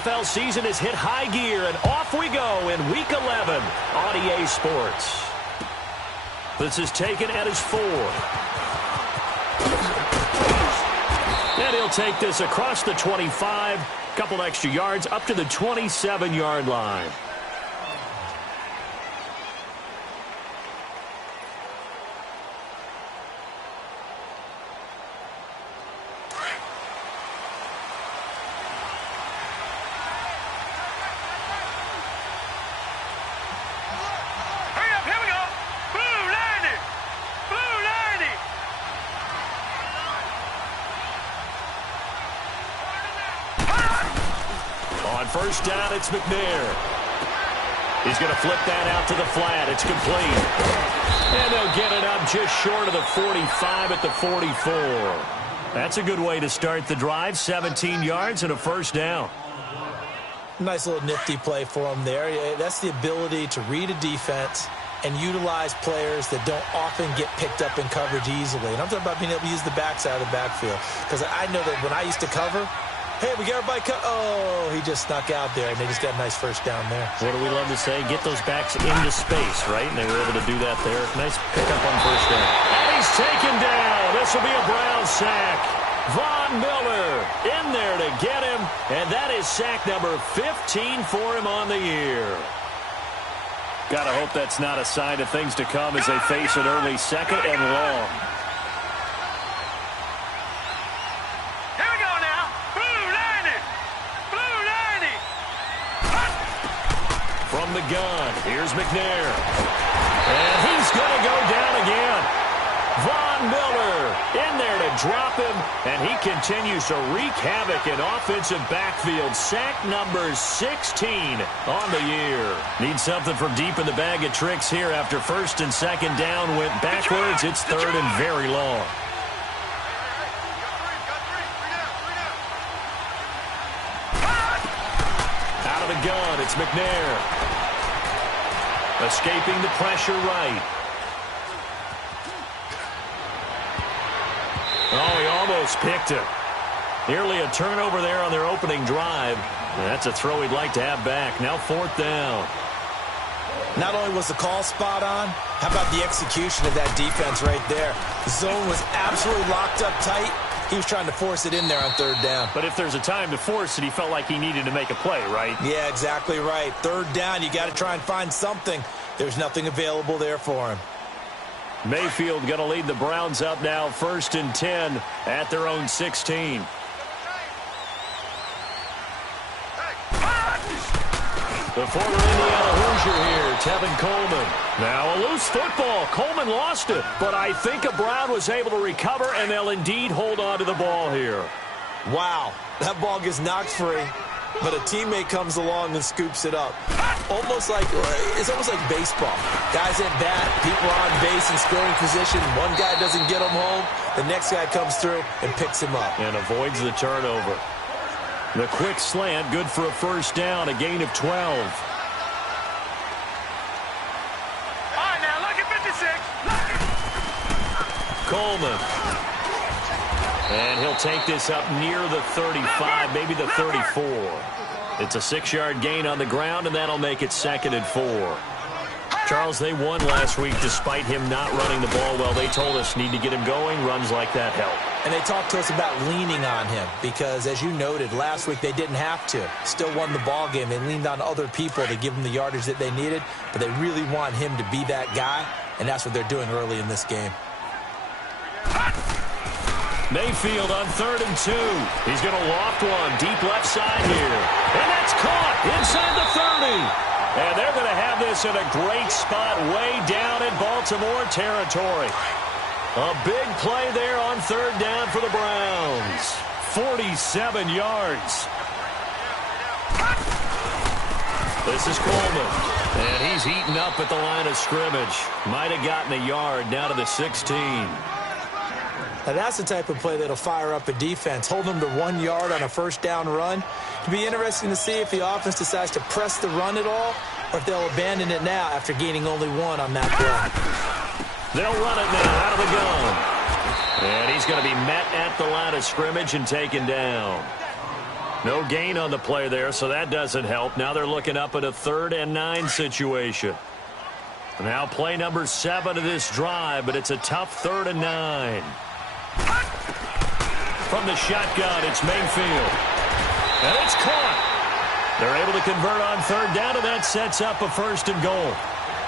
NFL season has hit high gear, and off we go in Week 11 on EA Sports. This is taken at his 4. And he'll take this across the 25, couple extra yards up to the 27-yard line. First down, it's McNair. He's going to flip that out to the flat. It's complete. And they'll get it up just short of the 45 at the 44. That's a good way to start the drive. 17 yards and a first down. Nice little nifty play for him there. That's the ability to read a defense and utilize players that don't often get picked up in coverage easily. And I'm talking about being able to use the backside of the backfield. Because I know that when I used to cover, hey, we got everybody oh, he just snuck out there, and they just got a nice first down there. What do we love to say? Get those backs into space, right? And they were able to do that there. Nice pickup on first down. And he's taken down. This will be a Brown sack. Von Miller in there to get him, and that is sack number 15 for him on the year. Gotta hope that's not a sign of things to come as they face an early second and long. From the gun, here's McNair. And he's going to go down again. Von Miller in there to drop him, and he continues to wreak havoc in offensive backfield. Sack number 16 on the year. Need something from deep in the bag of tricks here after first and second down went backwards. It's third and very long. Out of the gun, it's McNair. Escaping the pressure right. Oh, he almost picked it. Nearly a turnover there on their opening drive. That's a throw he'd like to have back. Now fourth down. Not only was the call spot on, how about the execution of that defense right there? The zone was absolutely locked up tight. He was trying to force it in there on third down. But if there's a time to force it, he felt like he needed to make a play, right? Yeah, exactly right. Third down, you got to try and find something. There's nothing available there for him. Mayfield going to lead the Browns up now, first and 10 at their own 16. The former Indiana Hoosier here, Tevin Coleman. Now a loose football. Coleman lost it, but I think a Brown was able to recover, and they'll indeed hold on to the ball here. Wow, that ball gets knocked free, but a teammate comes along and scoops it up. It's almost like baseball. Guys at bat, people are on base in scoring position. One guy doesn't get him home. The next guy comes through and picks him up. And avoids the turnover. The quick slant, good for a first down, a gain of 12. All right, now look at 56. Coleman. And he'll take this up near the 35, maybe the 34. It's a 6-yard gain on the ground, and that'll make it second and 4. Charles, they won last week despite him not running the ball well. They told us need to get him going. Runs like that help. And they talked to us about leaning on him because, as you noted, last week they didn't have to. Still won the ball game. They leaned on other people to give them the yardage that they needed, but they really want him to be that guy, and that's what they're doing early in this game. Mayfield on third and 2. He's going to loft one deep left side here. And that's caught inside the 30. And they're going to have this in a great spot way down in Baltimore territory. A big play there on third down for the Browns. 47 yards. This is Coleman. And he's eaten up at the line of scrimmage. Might have gotten a yard down to the 16. Now that's the type of play that'll fire up a defense. Hold them to 1 yard on a first down run. It'll be interesting to see if the offense decides to press the run at all, or if they'll abandon it now after gaining only 1 on that play. They'll run it now out of the gun. And he's going to be met at the line of scrimmage and taken down. No gain on the play there, so that doesn't help. Now they're looking up at a 3rd and 9 situation. Now play number 7 of this drive, but it's a tough 3rd and 9. From the shotgun, it's Mayfield. And it's caught. They're able to convert on 3rd down, and that sets up a 1st and goal.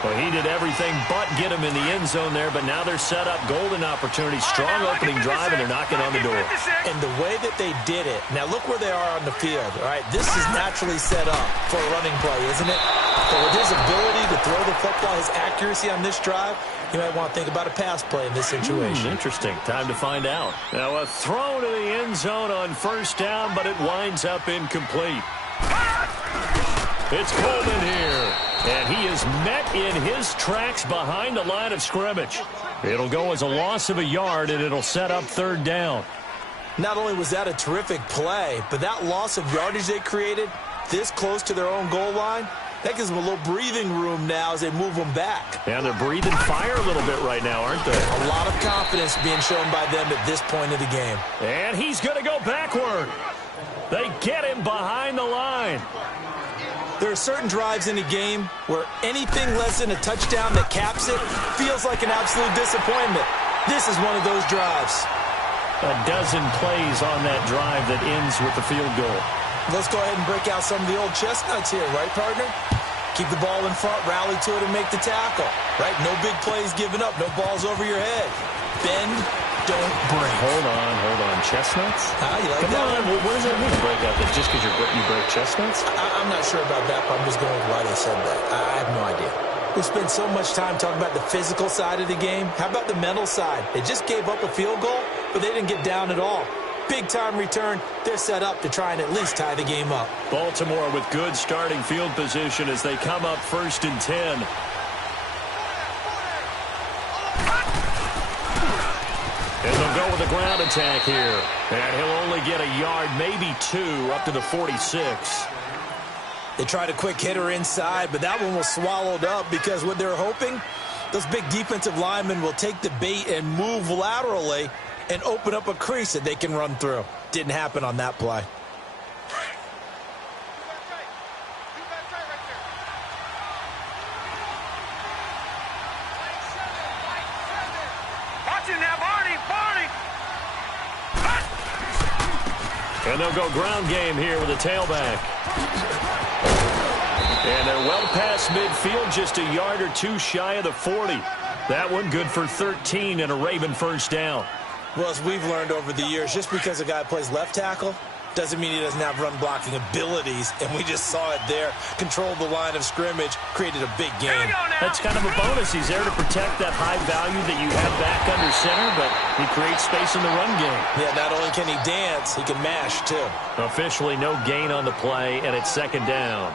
Well, he did everything but get him in the end zone there, but now they're set up. Golden opportunity, strong opening drive, and they're knocking on the door. And the way that they did it, now look where they are on the field, all right? This is naturally set up for a running play, isn't it? But with his ability to throw the football, his accuracy on this drive, you might want to think about a pass play in this situation. Interesting. Time to find out. Now a throw to the end zone on 1st down, but it winds up incomplete. It's Coleman here. And he is met in his tracks behind the line of scrimmage. It'll go as a loss of a yard, and it'll set up 3rd down. Not only was that a terrific play, but that loss of yardage they created this close to their own goal line, that gives them a little breathing room now as they move them back. And they're breathing fire a little bit right now, aren't they? A lot of confidence being shown by them at this point of the game. And he's going to go backward. They get him behind the line. There are certain drives in a game where anything less than a touchdown that caps it feels like an absolute disappointment. This is one of those drives. A dozen plays on that drive that ends with the field goal. Let's go ahead and break out some of the old chestnuts here, right, partner? Keep the ball in front, rally to it, and make the tackle, right? No big plays given up, no balls over your head. Bend, don't break. Hold on. Chestnuts? You like Come that on. one? What does that mean, break out? That just because you break chestnuts? I'm not sure about that, but I'm just going with why they said that. I have no idea. We spend so much time talking about the physical side of the game. How about the mental side? They just gave up a field goal, but they didn't get down at all. Big-time return. They're set up to try and at least tie the game up. Baltimore with good starting field position as they come up 1st and 10. And they'll go with a ground attack here. And he'll only get a yard, maybe 2, up to the 46. They tried a quick hitter inside, but that one was swallowed up because what they're hoping, those big defensive linemen will take the bait and move laterally and open up a crease that they can run through. Didn't happen on that play. And they'll go ground game here with a tailback. And they're well past midfield, just a yard or 2 shy of the 40. That one good for 13 and a Raven 1st down. Well, as we've learned over the years, just because a guy plays left tackle doesn't mean he doesn't have run-blocking abilities, and we just saw it there. Controlled the line of scrimmage, created a big game. That's kind of a bonus. He's there to protect that high value that you have back under center, but he creates space in the run game. Yeah, not only can he dance, he can mash, too. Officially no gain on the play, and it's 2nd down.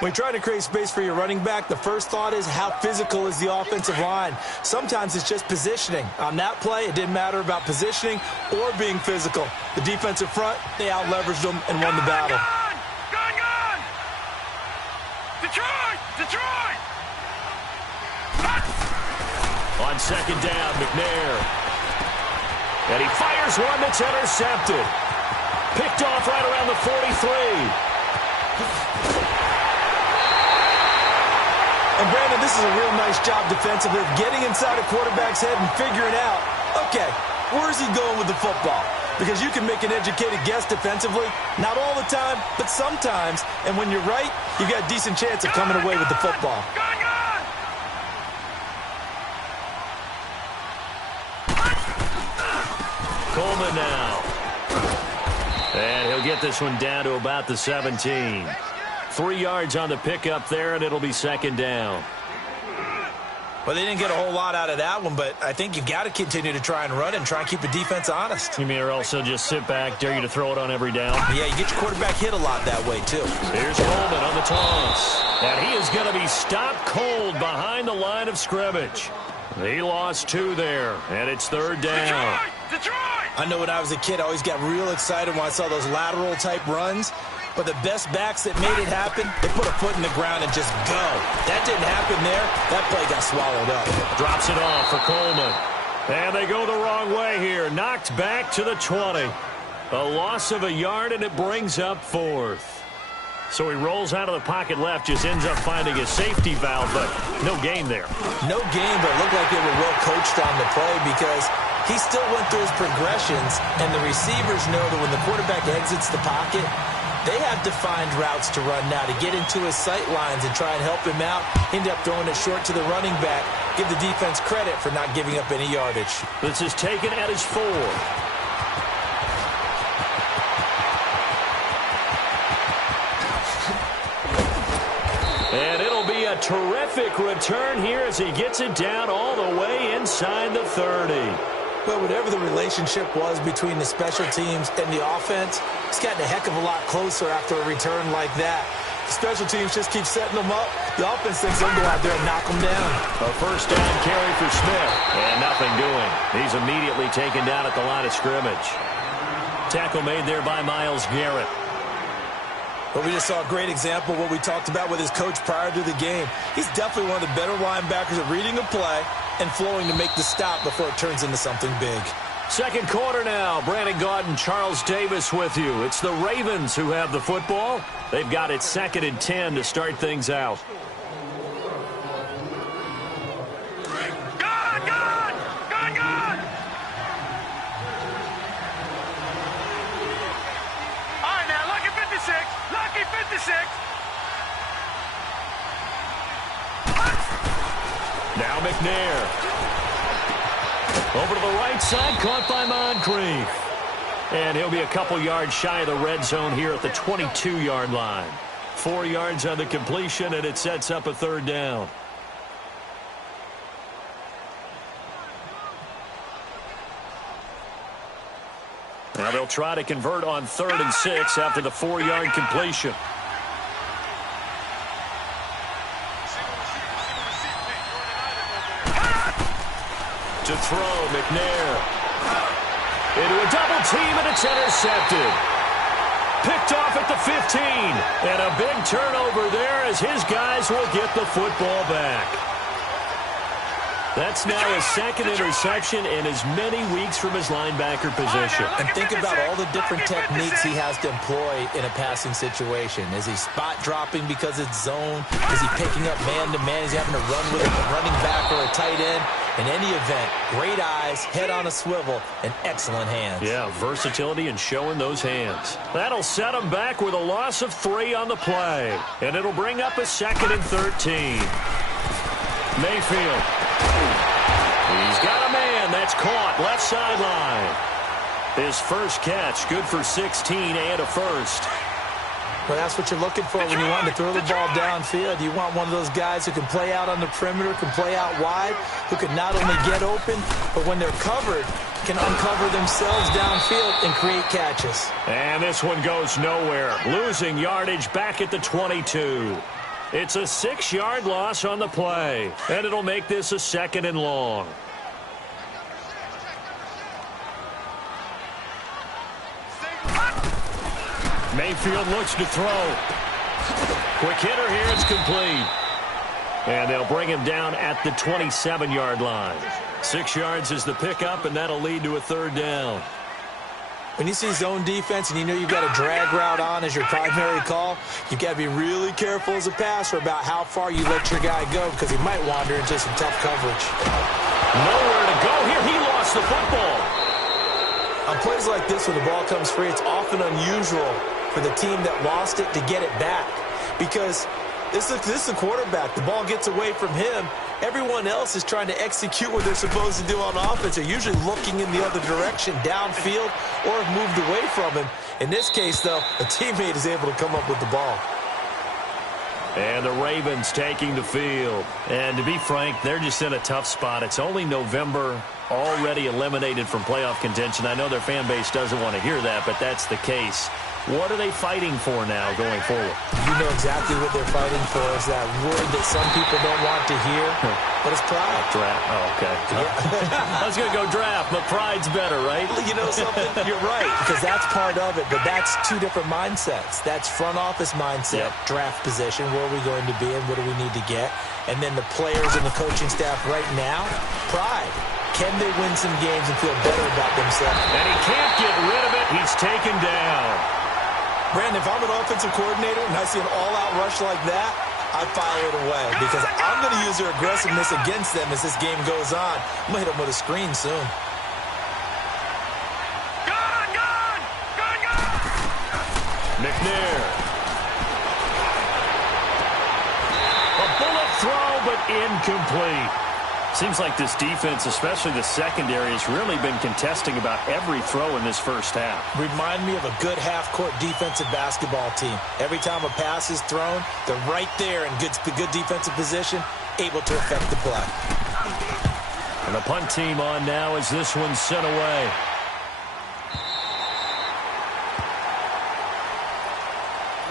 When you're trying to create space for your running back, the first thought is how physical is the offensive line. Sometimes it's just positioning. On that play, it didn't matter about positioning or being physical. The defensive front, they out-leveraged them and won the battle. Gone! Detroit! On 2nd down, McNair. And he fires one that's intercepted. Picked off right around the 43. And, Brandon, this is a real nice job defensively of getting inside a quarterback's head and figuring out, okay, where's he going with the football? Because you can make an educated guess defensively, not all the time, but sometimes. And when you're right, you've got a decent chance of coming away with the football. Coleman now. And he'll get this one down to about the 17. 3 yards on the pickup there, and it'll be 2nd down. Well, they didn't get a whole lot out of that one, but I think you've got to continue to try and run and try and keep the defense honest. You mean or also just sit back, dare you to throw it on every down? Yeah, you get your quarterback hit a lot that way, too. Here's Coleman on the toss. And he is going to be stopped cold behind the line of scrimmage. He lost 2 there, and it's 3rd down. Detroit! I know when I was a kid, I always got real excited when I saw those lateral-type runs. But the best backs that made it happen, they put a foot in the ground and just go. That didn't happen there. That play got swallowed up. Drops it off for Coleman. And they go the wrong way here. Knocked back to the 20. A loss of a yard, and it brings up 4th. So he rolls out of the pocket left, just ends up finding a safety valve, but no gain there. No gain, but it looked like they were well coached on the play because he still went through his progressions, and the receivers know that when the quarterback exits the pocket, they have defined routes to run now to get into his sight lines and try and help him out. End up throwing it short to the running back. Give the defense credit for not giving up any yardage. This is taken at his 4. And it'll be a terrific return here as he gets it down all the way inside the 30. Well, whatever the relationship was between the special teams and the offense, it's gotten a heck of a lot closer after a return like that. The special teams just keep setting them up. The offense thinks they'll go out there and knock them down. A first down carry for Smith. And nothing doing. He's immediately taken down at the line of scrimmage. Tackle made there by Myles Garrett. Well, we just saw a great example of what we talked about with his coach prior to the game. He's definitely one of the better linebackers at reading a play and flowing to make the stop before it turns into something big. Second quarter now. Brandon Gaudin and Charles Davis with you. It's the Ravens who have the football. They've got it 2nd and 10 to start things out. Now McNair. Over to the right side, caught by Moncrief. And he'll be a couple yards shy of the red zone here at the 22-yard line. 4 yards on the completion, and it sets up a 3rd down. Now they'll try to convert on 3rd and 6 after the 4-yard completion. To throw, McNair. Into a double team, and it's intercepted. Picked off at the 15. And a big turnover there as his guys will get the football back. That's now his 2nd interception in as many weeks from his linebacker position. And think about all the different techniques he has to employ in a passing situation. Is he spot dropping because it's zone? Is he picking up man-to-man? Is he having to run with a running back or a tight end? In any event, great eyes, head on a swivel, and excellent hands. Yeah, versatility and showing those hands. That'll set him back with a loss of 3 on the play. And it'll bring up a 2nd and 13. Mayfield. He's got a man. That's caught. Left sideline. His first catch, good for 16 and a first. Well, that's what you're looking for when you want to throw the ball downfield. You want one of those guys who can play out on the perimeter, can play out wide, who can not only get open, but when they're covered, can uncover themselves downfield and create catches. And this one goes nowhere. Losing yardage back at the 22. It's a 6-yard loss on the play, and it'll make this a 2nd and long. Mayfield looks to throw. Quick hitter here, it's complete. And they'll bring him down at the 27-yard line. 6 yards is the pickup, and that'll lead to a 3rd down. When you see zone defense and you know you've got a drag route on as your primary call, you've got to be really careful as a passer about how far you let your guy go because he might wander into some tough coverage. Nowhere to go here. He lost the football. On plays like this where the ball comes free, it's often unusual for the team that lost it to get it back because this is the quarterback. The ball gets away from him. Everyone else is trying to execute what they're supposed to do on offense. They're usually looking in the other direction, downfield, or have moved away from him. In this case, though, a teammate is able to come up with the ball. And the Ravens taking the field. And to be frank, they're just in a tough spot. It's only November, already eliminated from playoff contention. I know their fan base doesn't want to hear that, but that's the case. What are they fighting for now going forward? You know exactly what they're fighting for. Is that word that some people don't want to hear, but it's pride. Draft. Oh, okay. Yeah. I was going to go draft, but pride's better, right? You know something? You're right, because that's part of it, but that's two different mindsets. That's front office mindset, draft position, where are we going to be and what do we need to get? And then the players and the coaching staff right now, pride. Can they win some games and feel better about themselves? And he can't get rid of it. He's taken down. Brandon, if I'm an offensive coordinator and I see an all-out rush like that, I file it away because I'm going to use their aggressiveness against them as this game goes on. I'm going to hit them with a screen soon. McNair. A bullet throw, but incomplete. Seems like this defense, especially the secondary, has really been contesting about every throw in this first half. Remind me of a good half-court defensive basketball team. Every time a pass is thrown, they're right there in good defensive position, able to affect the play. And the punt team on now as this one's sent away.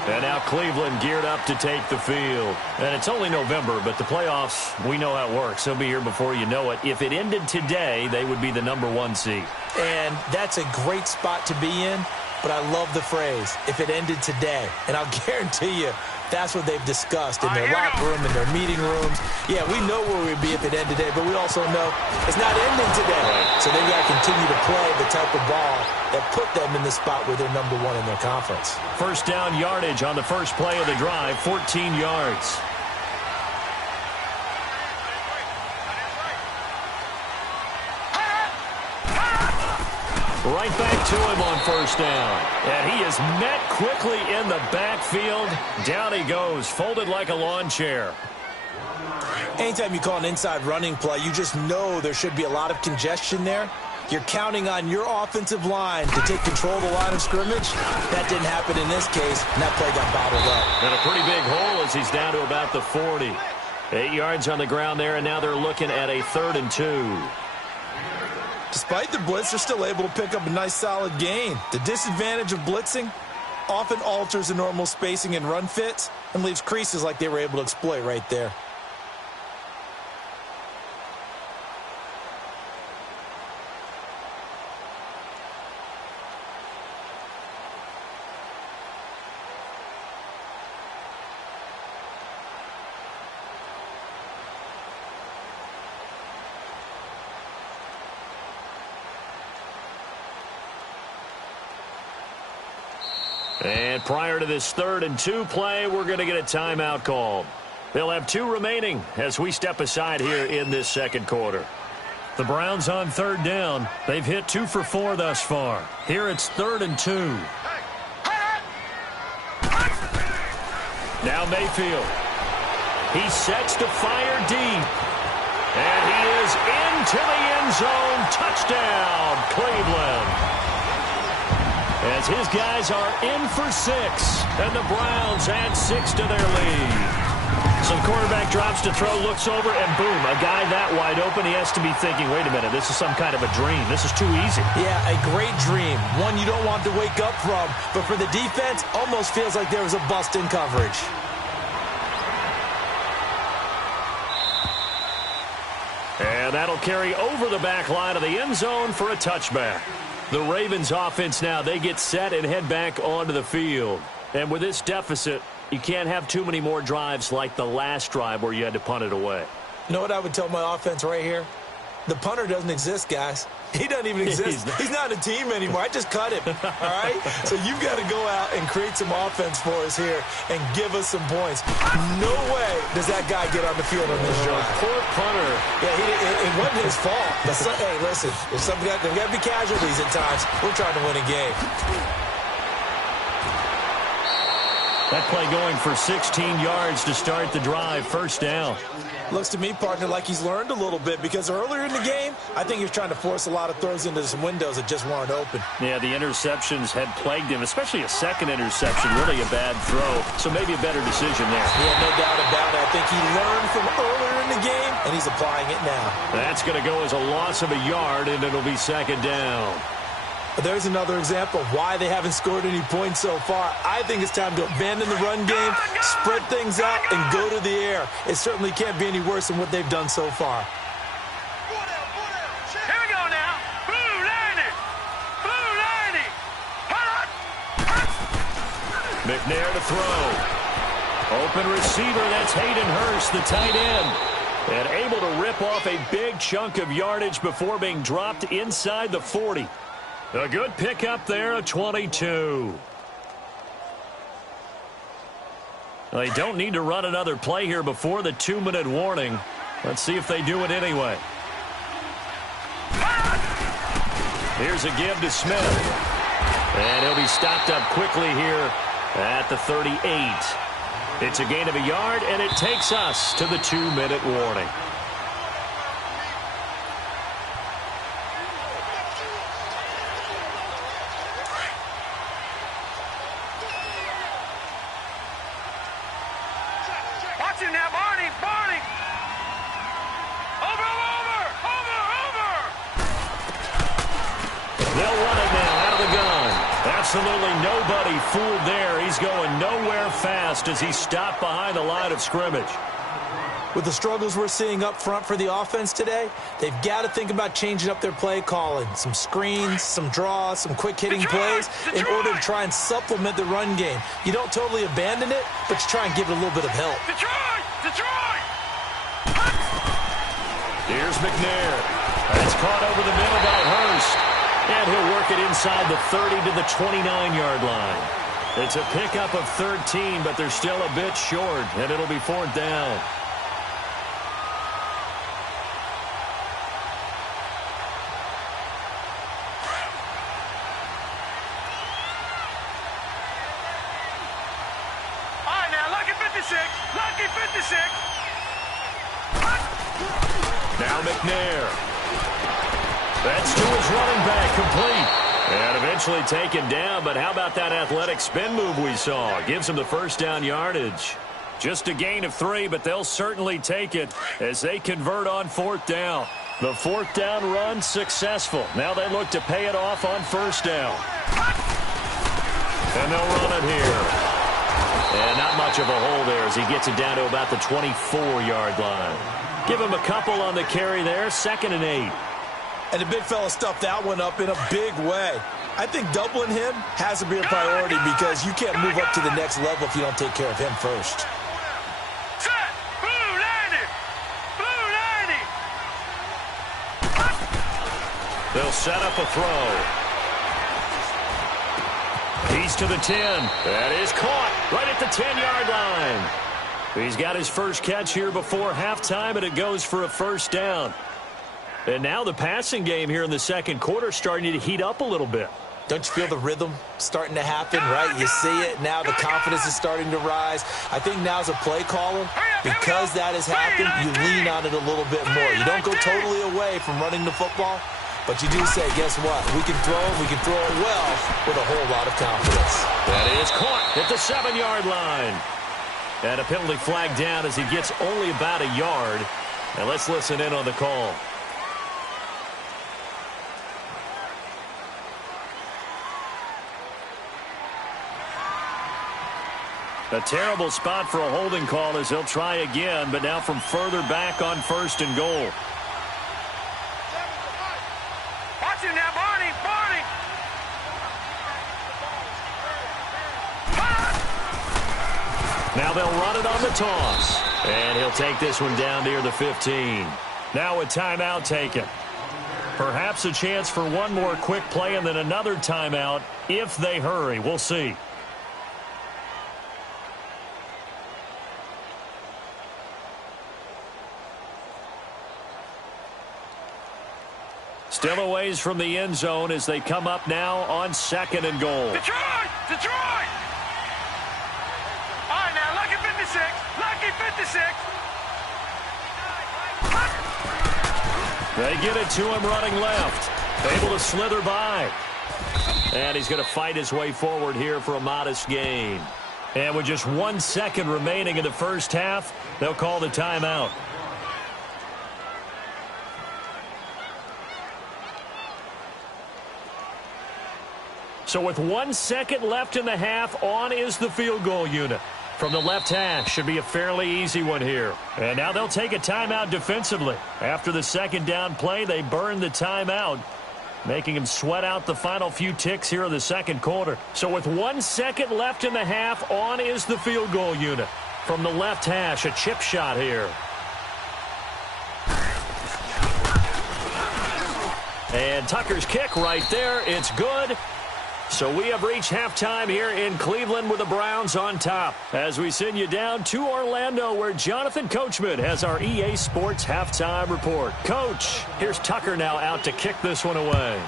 And now Cleveland geared up to take the field. And it's only November, but the playoffs, we know how it works. They'll be here before you know it. If it ended today, they would be the #1 seed. And that's a great spot to be in, but I love the phrase, if it ended today. And I'll guarantee you, that's what they've discussed in their locker room, in their meeting rooms. Yeah, we know where we'd be if it ended today, but we also know it's not ending today. So they've got to continue to play the type of ball that put them in the spot where they're #1 in their conference. First down yardage on the first play of the drive, 14 yards. Right back to him on first down. And he is met quickly in the backfield. Down he goes, folded like a lawn chair. Anytime you call an inside running play, you just know there should be a lot of congestion there. You're counting on your offensive line to take control of the line of scrimmage. That didn't happen in this case, and that play got bottled up. And a pretty big hole as he's down to about the 40. 8 yards on the ground there, and now they're looking at a 3rd and 2. Despite the blitz, they're still able to pick up a nice solid gain. The disadvantage of blitzing often alters the normal spacing and run fits and leaves creases like they were able to exploit right there. And prior to this 3rd and 2 play, we're going to get a timeout called. They'll have 2 remaining as we step aside here in this second quarter. The Browns on 3rd down. They've hit 2 for 4 thus far. Here it's 3rd and 2. Now Mayfield. He sets to fire deep. And he is into the end zone. Touchdown, Cleveland. As his guys are in for 6, and the Browns add 6 to their lead. So the quarterback drops to throw, looks over, and boom, a guy that wide open, he has to be thinking, wait a minute, this is some kind of a dream. This is too easy. Yeah, a great dream. One you don't want to wake up from, but for the defense, almost feels like there was a bust in coverage. And that'll carry over the back line of the end zone for a touchback. The Ravens offense now, they get set and head back onto the field. And with this deficit, you can't have too many more drives like the last drive where you had to punt it away. You know what I would tell my offense right here? The punter doesn't exist, guys. He doesn't even exist. He's not a team anymore. I just cut him, all right? So you've got to go out and create some offense for us here and give us some points. No way does that guy get on the field on this drive. Poor punter. Yeah, it wasn't his fault. But hey, listen, there's got to be casualties at times. We're trying to win a game. That play going for 16 yards to start the drive. First down. Looks to me, partner, like he's learned a little bit because earlier in the game, I think he was trying to force a lot of throws into some windows that just weren't open. Yeah, the interceptions had plagued him, especially a second interception, really a bad throw. So maybe a better decision there. Yeah, no doubt about it. I think he learned from earlier in the game, and he's applying it now. That's going to go as a loss of a yard, and it'll be second down. There's another example of why they haven't scored any points so far. I think it's time to abandon the run game, spread things out, and go to the air. It certainly can't be any worse than what they've done so far. Here we go now. Blue 90. Blue 90. McNair to throw. Open receiver, that's Hayden Hurst, the tight end. And able to rip off a big chunk of yardage before being dropped inside the 40. A good pickup there, a 22. They don't need to run another play here before the 2-minute warning. Let's see if they do it anyway. Here's a give to Smith. And he'll be stopped up quickly here at the 38. It's a gain of a yard, and it takes us to the 2-minute warning. Watch him now, Barney! Barney! Over! They'll run it now out of the gun. Absolutely nobody fooled there. He's going nowhere fast as he's stopped behind the line of scrimmage. With the struggles we're seeing up front for the offense today, they've got to think about changing up their play calling. Some screens, some draws, some quick-hitting plays in order to try and supplement the run game. You don't totally abandon it, but you try and give it a little bit of help. Detroit! Here's McNair. It's caught over the middle by Hurst. And he'll work it inside the 30 to the 29-yard line. It's a pickup of 13, but they're still a bit short, and it'll be 4th down. All right, now, lucky 56. Lucky 56. Now McNair. That's to his running back, complete. And eventually taken down, but how about that athletic spin move we saw? Gives him the first down yardage. Just a gain of 3, but they'll certainly take it as they convert on 4th down. The 4th down run successful. Now they look to pay it off on 1st down. And they'll run it here. And not much of a hole there as he gets it down to about the 24-yard line. Give him a couple on the carry there, 2nd and 8. And the big fella stuffed that one up in a big way. I think doubling him has to be a priority because you can't move up to the next level if you don't take care of him first. Set! Blue 90! Blue 90! They'll set up a throw. He's to the 10. That is caught right at the 10-yard line. He's got his first catch here before halftime, and it goes for a 1st down. And now the passing game here in the 2nd quarter starting to heat up a little bit. Don't you feel the rhythm starting to happen, right? You see it now. The confidence is starting to rise. I think now as a play caller, because that has happened, you lean on it a little bit more. You don't go totally away from running the football, but you do say, guess what? We can throw it well with a whole lot of confidence. That is caught at the 7-yard line. And a penalty flag down as he gets only about a yard. And let's listen in on the call. A terrible spot for a holding call as he'll try again, but now from further back on 1st and goal. Watch him now, Barney! Barney! Now they'll run it on the toss. And he'll take this one down near the 15. Now a timeout taken. Perhaps a chance for one more quick play and then another timeout if they hurry. We'll see. Still a ways from the end zone as they come up now on 2nd and goal. Detroit! Detroit! All right, now, lucky 56. Lucky 56. They get it to him running left. Able to slither by. And he's going to fight his way forward here for a modest gain. And with just 1 second remaining in the first half, they'll call the timeout. So with 1 second left in the half, on is the field goal unit. From the left hash, should be a fairly easy one here. And now they'll take a timeout defensively. After the 2nd down play, they burn the timeout, making him sweat out the final few ticks here in the 2nd quarter. So with 1 second left in the half, on is the field goal unit. From the left hash, a chip shot here. And Tucker's kick right there. It's good. So we have reached halftime here in Cleveland with the Browns on top. As we send you down to Orlando, where Jonathan Coachman has our EA Sports halftime report. Coach, here's Tucker now out to kick this one away.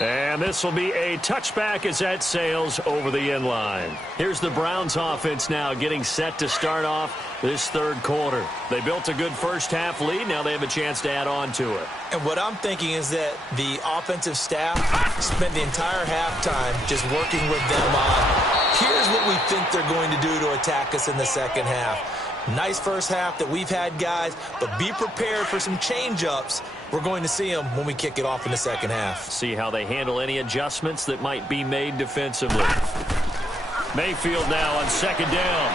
And this will be a touchback as that sails over the end line. Here's the Browns offense now getting set to start off this third quarter. They built a good first half lead. Now they have a chance to add on to it. And what I'm thinking is that the offensive staff spent the entire halftime just working with them on, here's what we think they're going to do to attack us in the second half. Nice first half that we've had, guys, but be prepared for some change-ups. We're going to see them when we kick it off in the second half. See how they handle any adjustments that might be made defensively. Mayfield now on second down.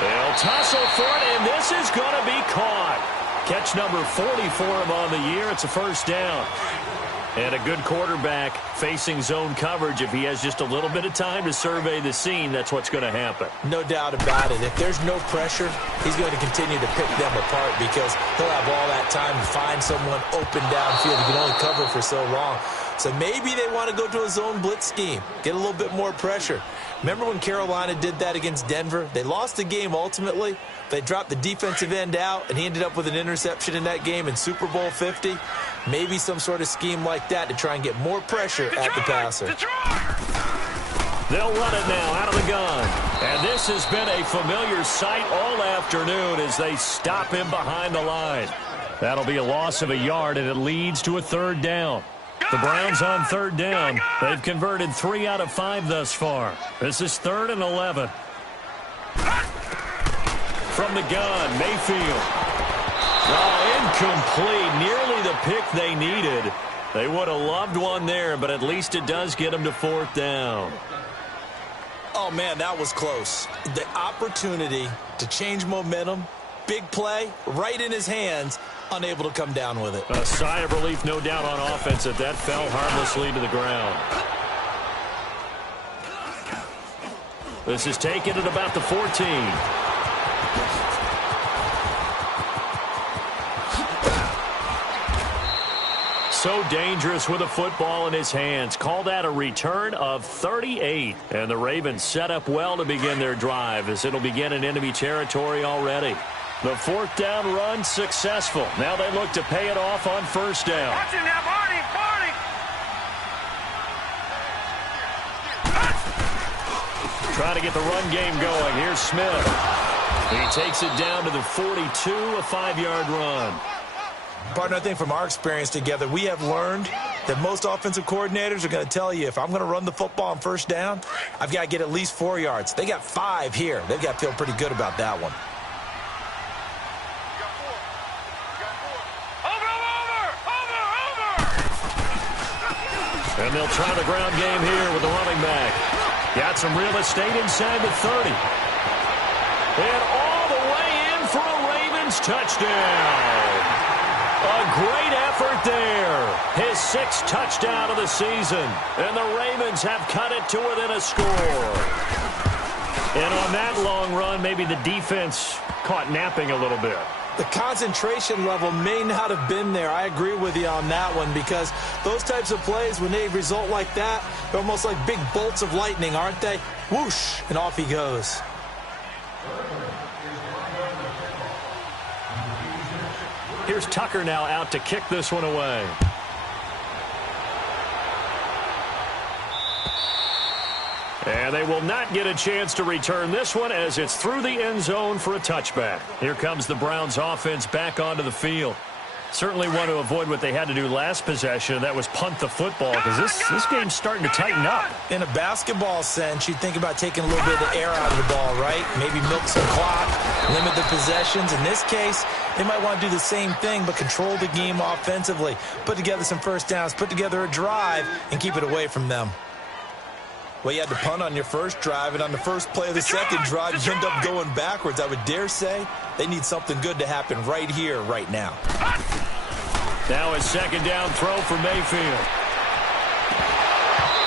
They'll tussle for it, and this is going to be caught. Catch number 40 for him on the year. It's a first down. And a good quarterback facing zone coverage. If he has just a little bit of time to survey the scene, that's what's going to happen. No doubt about it. If there's no pressure, he's going to continue to pick them apart because he'll have all that time to find someone open downfield. He can only cover for so long. So maybe they want to go to a zone blitz scheme, get a little bit more pressure. Remember when Carolina did that against Denver? They lost the game ultimately. They dropped the defensive end out, and he ended up with an interception in that game in Super Bowl 50. Maybe some sort of scheme like that to try and get more pressure at the passer. They'll run it now out of the gun. And this has been a familiar sight all afternoon as they stop him behind the line. That'll be a loss of a yard, and it leads to a third down. The Browns on third down. They've converted 3 out of 5 thus far. This is 3rd and 11. From the gun, Mayfield. Oh, incomplete. Nearly the pick they needed. They would have loved one there, but at least it does get them to 4th down. Oh, man, that was close. The opportunity to change momentum, big play, right in his hands, unable to come down with it. A sigh of relief, no doubt, on offense that that fell harmlessly to the ground. This is taken at about the 14. So dangerous with a football in his hands. Call that a return of 38. And the Ravens set up well to begin their drive as it'll begin in enemy territory already. The 4th down run successful. Now they look to pay it off on first down. Watch it now, Barney, Barney. Trying to get the run game going. Here's Smith. He takes it down to the 42, a 5-yard run. Partner, I think from our experience together, we have learned that most offensive coordinators are going to tell you, if I'm going to run the football on first down, I've got to get at least 4 yards. They got 5 here. They've got to feel pretty good about that one. And they'll try the ground game here with the running back. Got some real estate inside the 30. And all the way in for a Ravens touchdown. A great effort there. His 6th touchdown of the season. And the Ravens have cut it to within a score. And on that long run, maybe the defense caught napping a little bit. The concentration level may not have been there. I agree with you on that one because those types of plays, when they result like that, they're almost like big bolts of lightning, aren't they? Whoosh, and off he goes. Here's Tucker now out to kick this one away. And they will not get a chance to return this one as it's through the end zone for a touchback. Here comes the Browns offense back onto the field. Certainly want to avoid what they had to do last possession. That was punt the football because this game's starting to tighten up. In a basketball sense, you think about taking a little bit of the air out of the ball, right? Maybe milk some clock, limit the possessions. In this case, they might want to do the same thing but control the game offensively. Put together some first downs, put together a drive, and keep it away from them. Well, you had to punt on your first drive, and on the first play of the second drive, you end up going backwards. I would dare say they need something good to happen right here, right now. Now a second down throw for Mayfield.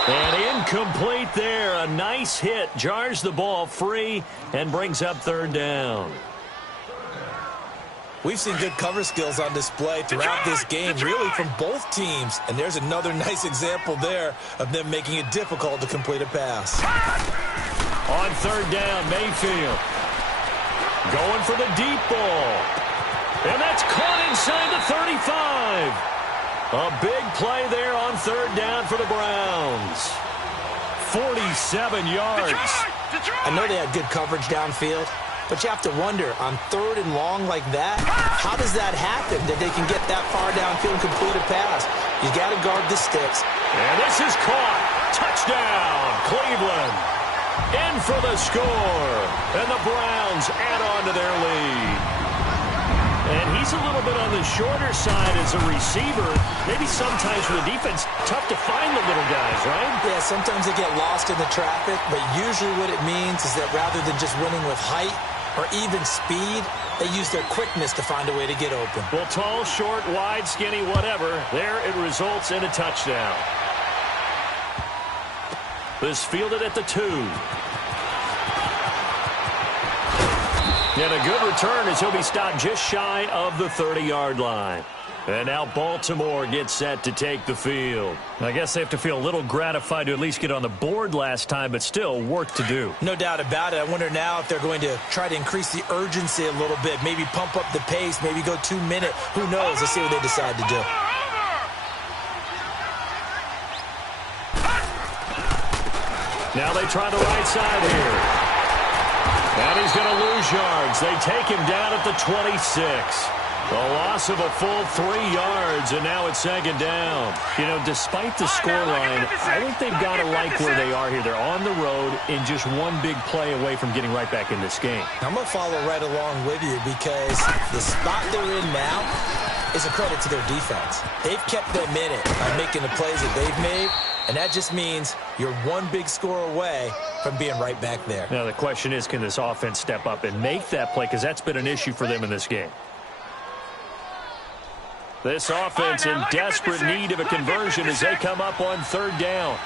And incomplete there. A nice hit. Jars the ball free and brings up 3rd down. We've seen good cover skills on display throughout this game, really from both teams. And there's another nice example there of them making it difficult to complete a pass. On third down, Mayfield going for the deep ball. And that's caught inside the 35. A big play there on third down for the Browns. 47 yards. I know they had good coverage downfield, but you have to wonder, on third and long like that, how does that happen, that they can get that far downfield and complete a pass? You got to guard the sticks. And this is caught. Touchdown, Cleveland. In for the score. And the Browns add on to their lead. And he's a little bit on the shorter side as a receiver. Maybe sometimes for the defense, tough to find the little guys, right? Yeah, sometimes they get lost in the traffic, but usually what it means is that rather than just winning with height or even speed, they use their quickness to find a way to get open. Well, tall, short, wide, skinny, whatever, there it results in a touchdown. This fielded at the 2. And a good return as he'll be stopped just shy of the 30-yard line. And now Baltimore gets set to take the field. I guess they have to feel a little gratified to at least get on the board last time, but still work to do. No doubt about it. I wonder now if they're going to try to increase the urgency a little bit, maybe pump up the pace, maybe go 2 minute. Who knows? Let's see what they decide to do. Now they try the right side here. And he's going to lose yards. They take him down at the 26. A loss of a full 3 yards, and now it's second down. You know, despite the scoreline, I think they've got to like where they are here. They're on the road and just one big play away from getting right back in this game. I'm going to follow right along with you because the spot they're in now is a credit to their defense. They've kept them in it by making the plays that they've made, and that just means you're one big score away from being right back there. Now, the question is, can this offense step up and make that play? Because that's been an issue for them in this game. This offense in desperate need of a conversion as they come up on third down.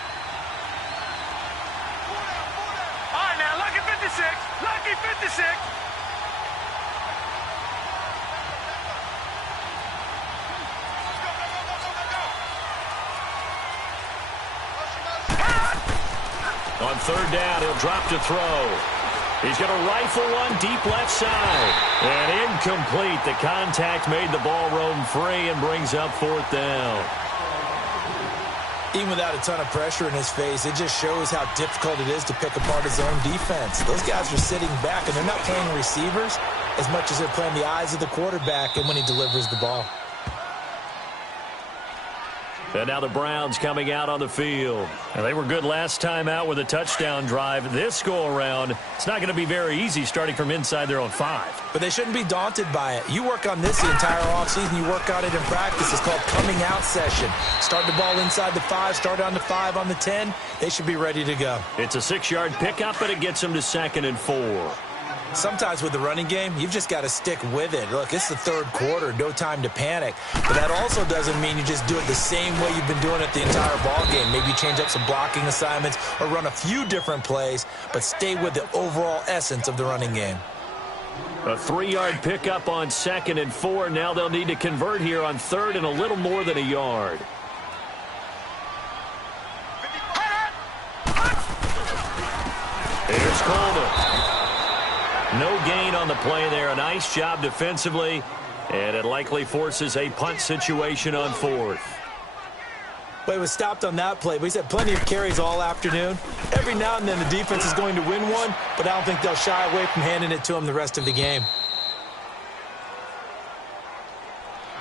All right, now, lucky 56. Lucky 56. On third down, he'll drop to throw. He's going to rifle one deep left side. And incomplete. The contact made the ball roam free and brings up fourth down. Even without a ton of pressure in his face, it just shows how difficult it is to pick apart his own defense. Those guys are sitting back, and they're not playing receivers as much as they're playing the eyes of the quarterback and when he delivers the ball. And now the Browns coming out on the field. And they were good last time out with a touchdown drive. This go-around, it's not going to be very easy starting from inside their own 5. But they shouldn't be daunted by it. You work on this the entire offseason. You work on it in practice. It's called coming out session. Start the ball inside the 5, start on the 5, on the 10. They should be ready to go. It's a 6-yard pickup, but it gets them to 2nd and 4. Sometimes with the running game, you've just got to stick with it. Look, it's the third quarter, no time to panic. But that also doesn't mean you just do it the same way you've been doing it the entire ball game. Maybe change up some blocking assignments or run a few different plays, but stay with the overall essence of the running game. A 3-yard pickup on 2nd and 4. Now they'll need to convert here on 3rd and a little more than a yard. Here's Coleman. No gain on the play there. A nice job defensively, and it likely forces a punt situation on 4th. But he was stopped on that play, but he's had plenty of carries all afternoon. Every now and then the defense is going to win one, but I don't think they'll shy away from handing it to him the rest of the game.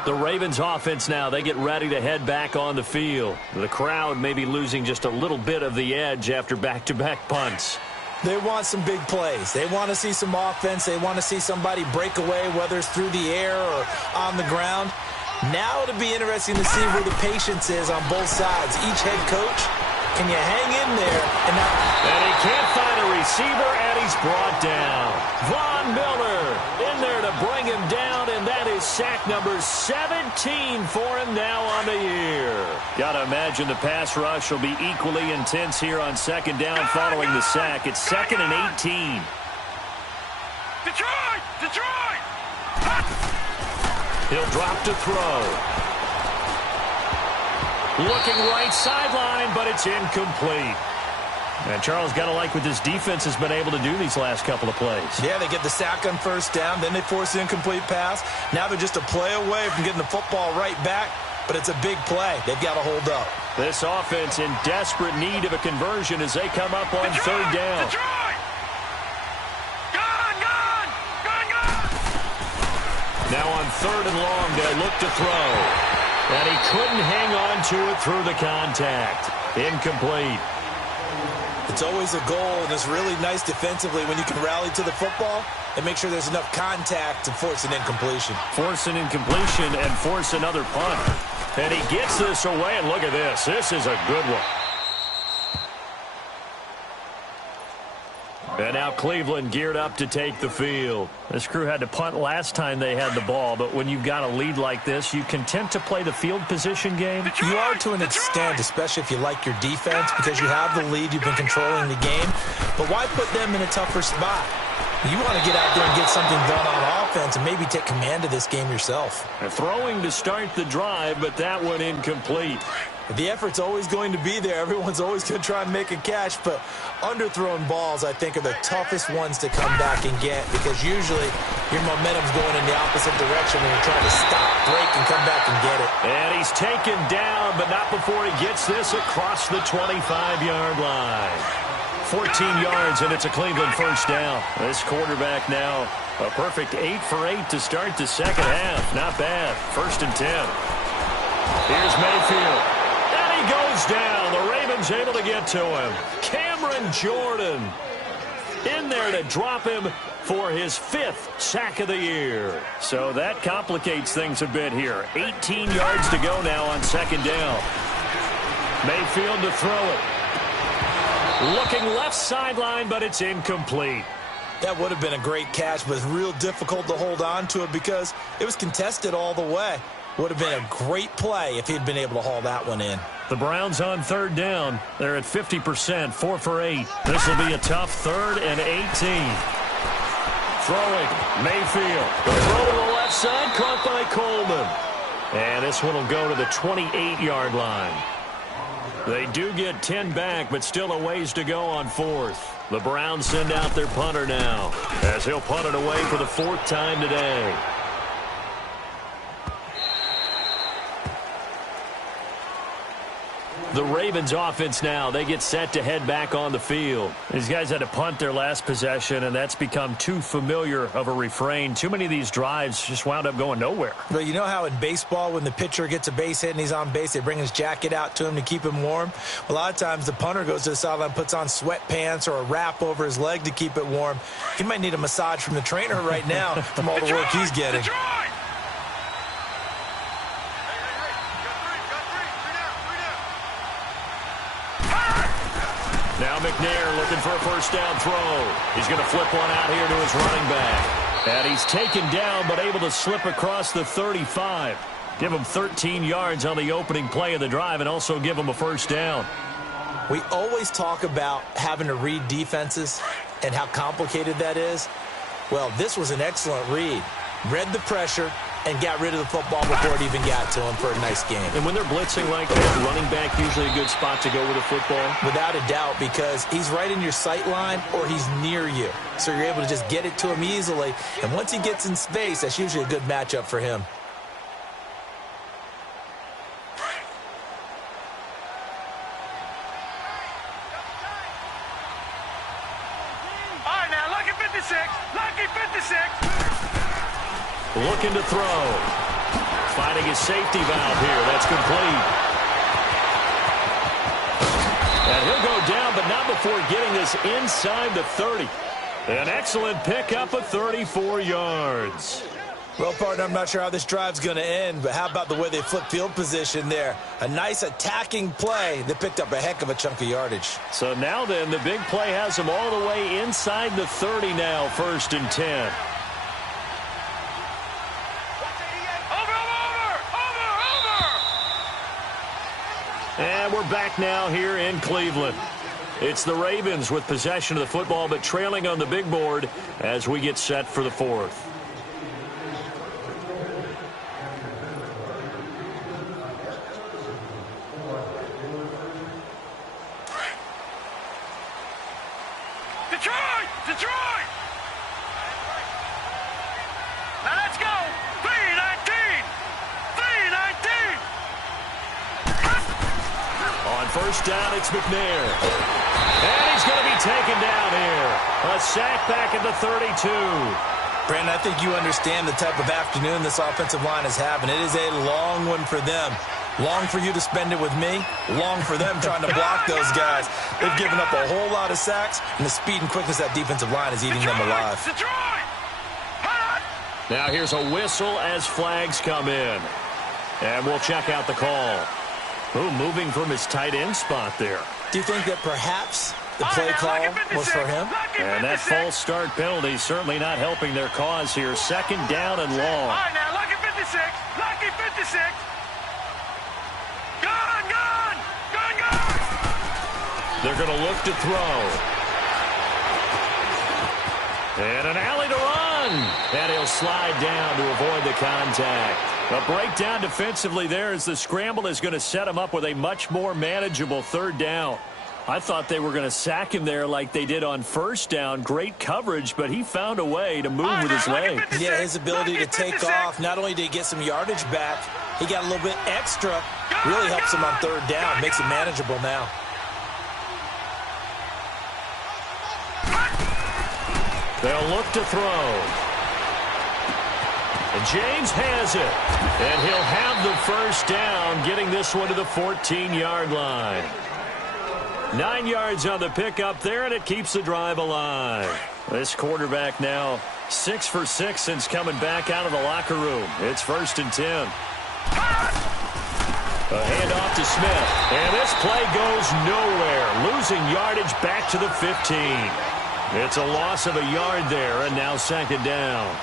The Ravens offense now, they get ready to head back on the field. The crowd may be losing just a little bit of the edge after back-to-back punts. They want some big plays. They want to see some offense. They want to see somebody break away, whether it's through the air or on the ground. Now it'll be interesting to see where the patience is on both sides. Each head coach, can you hang in there? And he can't find a receiver, and he's brought down. Von Miller in there to bring him down, and that is sack number 17 for him now on the year. Got to imagine the pass rush will be equally intense here on 2nd down following the sack. It's 2nd and 18. Detroit! Detroit! He'll drop to throw. Looking right sideline, but it's incomplete. And Charles, got to like what this defense has been able to do these last couple of plays. Yeah, they get the sack on first down, then they force the incomplete pass. Now they're just a play away from getting the football right back, but it's a big play. They've got to hold up. This offense in desperate need of a conversion as they come up on third down. Detroit! Gone! Now on third and long, they'll look to throw. And he couldn't hang on to it through the contact. Incomplete. It's always a goal, and it's really nice defensively when you can rally to the football and make sure there's enough contact to force an incompletion. Force an incompletion and force another punt. And he gets this away, and look at this. This is a good one. And now Cleveland geared up to take the field. This crew had to punt last time they had the ball, but when you've got a lead like this, you content to play the field position game? You are to an extent, especially if you like your defense, because you have the lead, you've been controlling the game. But why put them in a tougher spot? You want to get out there and get something done on offense and maybe take command of this game yourself. And throwing to start the drive, but that one incomplete. The effort's always going to be there. Everyone's always going to try and make a catch, but underthrown balls, I think, are the toughest ones to come back and get because usually your momentum's going in the opposite direction when you're trying to stop, break, and come back and get it. And he's taken down, but not before he gets this across the 25-yard line. 14 yards, and it's a Cleveland first down. This quarterback now, a perfect 8 for 8 to start the second half. Not bad. 1st and 10. Here's Mayfield. He goes down. The Ravens able to get to him. Cameron Jordan in there to drop him for his 5th sack of the year. So that complicates things a bit here. 18 yards to go now on 2nd down. Mayfield to throw it. Looking left sideline, but it's incomplete. That would have been a great catch, but it's real difficult to hold on to it because it was contested all the way. Would have been a great play if he'd been able to haul that one in. The Browns on 3rd down. They're at 50%, 4 for 8. This will be a tough 3rd and 18. Throwing, Mayfield. The throw to the left side, caught by Coleman. And this one will go to the 28-yard line. They do get 10 back, but still a ways to go on 4th. The Browns send out their punter now, as he'll punt it away for the 4th time today. The Ravens offense now, they get set to head back on the field. These guys had to punt their last possession, and that's become too familiar of a refrain. Too many of these drives just wound up going nowhere. Well, you know how in baseball when the pitcher gets a base hit and he's on base, they bring his jacket out to him to keep him warm? Well, a lot of times the punter goes to the sideline, puts on sweatpants or a wrap over his leg to keep it warm. He might need a massage from the trainer right now from all the work he's getting. Now McNair looking for a first down throw. He's going to flip one out here to his running back. And he's taken down but able to slip across the 35. Give him 13 yards on the opening play of the drive and also give him a first down. We always talk about having to read defenses and how complicated that is. Well, this was an excellent read. Read the pressure and got rid of the football before it even got to him for a nice game. And when they're blitzing like that, running back usually a good spot to go with the football? Without a doubt, because he's right in your sight line or he's near you. So you're able to just get it to him easily. And once he gets in space, that's usually a good matchup for him. All right, now, lucky 56. Lucky 56. Looking to throw. Finding his safety valve here. That's complete. And he'll go down, but not before getting this inside the 30. An excellent pickup of 34 yards. Well, partner, I'm not sure how this drive's going to end, but how about the way they flip field position there? A nice attacking play that picked up a heck of a chunk of yardage. So now then, the big play has them all the way inside the 30 now, 1st and 10. And we're back now here in Cleveland. It's the Ravens with possession of the football, but trailing on the big board as we get set for the 4th. Detroit! Detroit! Now let's go! 3-19! 3-19! On first down, it's McNair. And he's going to be taken down here. A sack back at the 32. Brandon, I think you understand the type of afternoon this offensive line is having. It is a long one for them. Long for you to spend it with me. Long for them trying to block those guys. They've given up a whole lot of sacks, and the speed and quickness of that defensive line is eating them alive. Detroit! Now here's a whistle as flags come in. And we'll check out the call. Ooh, moving from his tight end spot there. Do you think that perhaps the play call was for him? And that false start penalty certainly not helping their cause here. Second down and long. All right, now, lucky 56. Lucky 56. Gone, gone. Gone, gone. They're going to look to throw. And an alley to run. And he'll slide down to avoid the contact. A breakdown defensively there as the scramble is going to set him up with a much more manageable third down. I thought they were going to sack him there like they did on first down. Great coverage, but he found a way to move with his leg. Yeah, his ability to take off, not only did he get some yardage back, he got a little bit extra. Really helps him on third down, makes it manageable now. They'll look to throw. And James has it. And he'll have the first down, getting this one to the 14-yard line. 9 yards on the pickup there, and it keeps the drive alive. This quarterback now 6 for 6 since coming back out of the locker room. It's 1st and 10. A handoff to Smith. And this play goes nowhere. Losing yardage back to the 15. It's a loss of a yard there, and now 2nd down.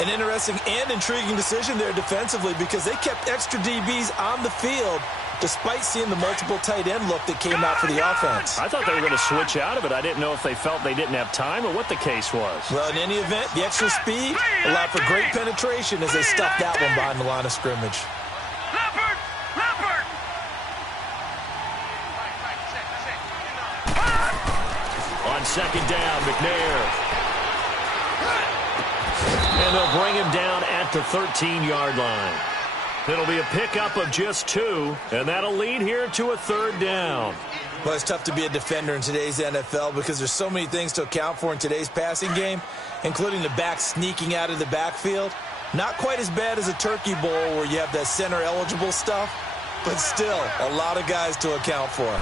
An interesting and intriguing decision there defensively because they kept extra DBs on the field despite seeing the multiple tight end look that came out for the offense. I thought they were going to switch out of it. I didn't know if they felt they didn't have time or what the case was. Well, in any event, the extra speed allowed for great penetration as they stuffed that one behind the line of scrimmage. Leopard! Leopard! On 2nd down, McNair. And they'll bring him down at the 13-yard line. It'll be a pickup of just 2, and that'll lead here to a 3rd down. Well, it's tough to be a defender in today's NFL because there's so many things to account for in today's passing game, including the back sneaking out of the backfield. Not quite as bad as a turkey bowl where you have that center-eligible stuff, but still a lot of guys to account for.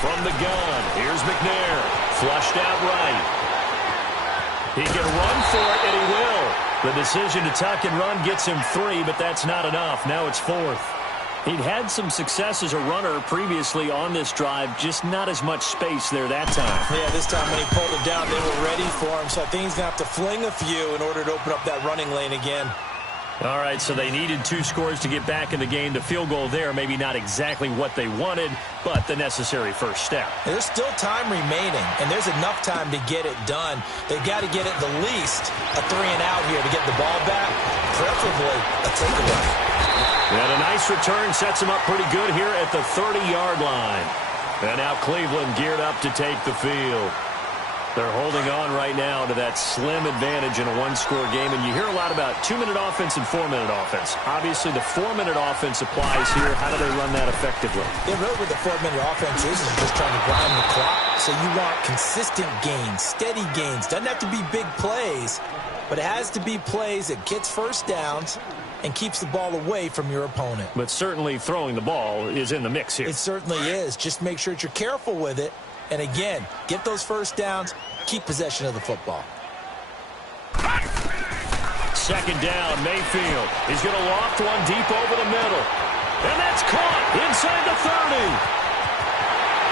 From the gun, here's McNair. Flushed out right. He can run for it, and he will. The decision to tuck and run gets him 3, but that's not enough. Now it's 4th. He'd had some success as a runner previously on this drive, just not as much space there that time. Yeah, this time when he pulled it down, they were ready for him, so I think he's going to have to fling a few in order to open up that running lane again. All right, so they needed 2 scores to get back in the game. The field goal there, maybe not exactly what they wanted, but the necessary first step. There's still time remaining, and there's enough time to get it done. They've got to get at the least a 3-and-out here to get the ball back, preferably a takeaway. And a nice return sets them up pretty good here at the 30-yard line. And now Cleveland geared up to take the field. They're holding on right now to that slim advantage in a 1-score game. And you hear a lot about 2-minute offense and 4-minute offense. Obviously, the 4-minute offense applies here. How do they run that effectively? Yeah, really what the 4-minute offense is just trying to grind the clock. So you want consistent gains, steady gains. Doesn't have to be big plays, but it has to be plays that gets first downs and keeps the ball away from your opponent. But certainly throwing the ball is in the mix here. It certainly is. Just make sure that you're careful with it. And again, get those first downs, keep possession of the football. 2nd down, Mayfield. He's going to loft one deep over the middle. And that's caught inside the 30.